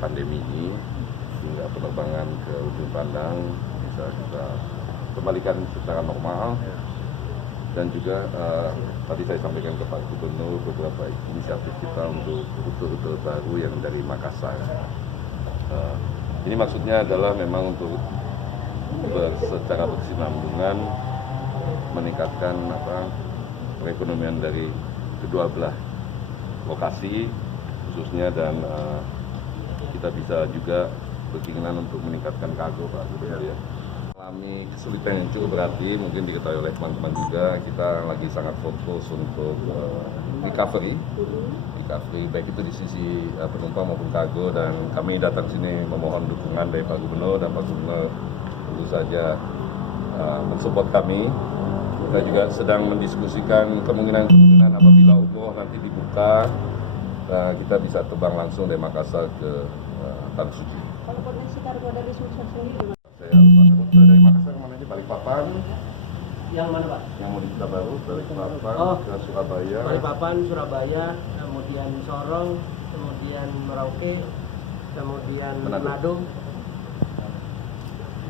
pandemi ini, sehingga penerbangan ke ujung pandang bisa kita kembalikan secara normal. Dan juga tadi saya sampaikan ke Pak Gubernur beberapa inisiatif kita untuk rute-rute baru yang dari Makassar. Ini maksudnya adalah memang untuk secara berkesinambungan meningkatkan perekonomian dari kedua belah lokasi khususnya, dan kita bisa juga berkeinginan untuk meningkatkan kargo, Pak Gubernur ya. Mengalami kesulitan yang cukup berarti, mungkin diketahui oleh teman-teman juga, kita lagi sangat fokus untuk recovery baik itu di sisi penumpang maupun kargo, dan kami datang sini memohon dukungan dari Pak Gubernur, dan Pak Gubernur tentu saja mensupport kami. Kita juga sedang mendiskusikan kemungkinan apabila umroh nanti dibuka, kita bisa terbang langsung dari Makassar ke Tanah Suci. Kalau kondisi kargo dari Sumsel sendiri, Saya lupa, dari Makassar kemana aja? Balikpapan. Yang mana, Pak? Yang mau di Baru, Balikpapan ke Surabaya. Balikpapan, Surabaya, kemudian Sorong, kemudian Merauke, kemudian Manado.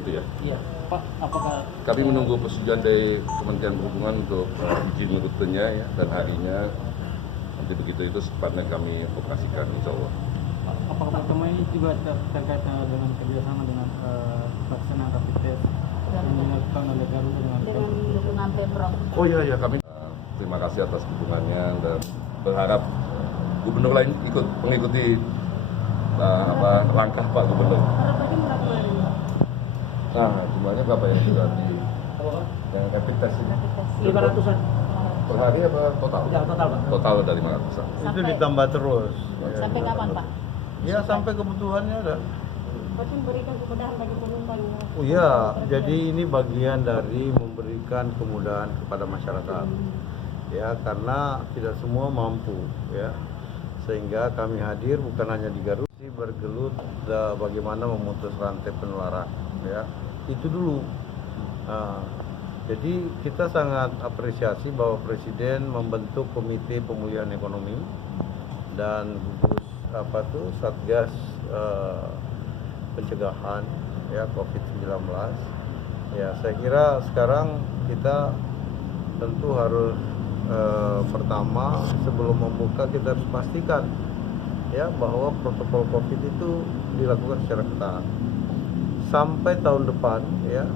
Gitu ya. Iya. Pak, apakah Kami menunggu persetujuan dari Kementerian Perhubungan untuk izin rutenya ya, dan harinya. Nanti begitu itu secepatnya kami operasikan, insya Allah. Apakah pertemuan ini juga terkait dengan kerjasama dengan pelaksanaan rapid test yang dilakukan oleh Garuda dengan dukungan Pemprov? Oh iya, kami terima kasih atas dukungannya dan berharap gubernur lain ikut mengikuti langkah Pak Gubernur. Harapannya berapa hari? Nah, jumlahnya berapa yang sudah yang rapid test ini? 500-an? Per hari apa total? Ya, total, Pak. Total dari 500-an. Itu ditambah terus. Sampai kapan, Pak? Ya sampai kebutuhannya ada. Berarti memberikan kemudahan bagi penumpang. Oh iya, jadi ini bagian dari memberikan kemudahan kepada masyarakat. Ya, karena tidak semua mampu, ya. Sehingga kami hadir bukan hanya di Garuda, bergelut bagaimana memutus rantai penularan, ya. Itu dulu. Jadi kita sangat apresiasi bahwa Presiden membentuk Komite Pemulihan Ekonomi dan gugus Satgas pencegahan ya COVID-19. Ya, saya kira sekarang kita tentu harus pertama sebelum membuka kita harus pastikan ya bahwa protokol COVID itu dilakukan secara ketat. Sampai tahun depan ya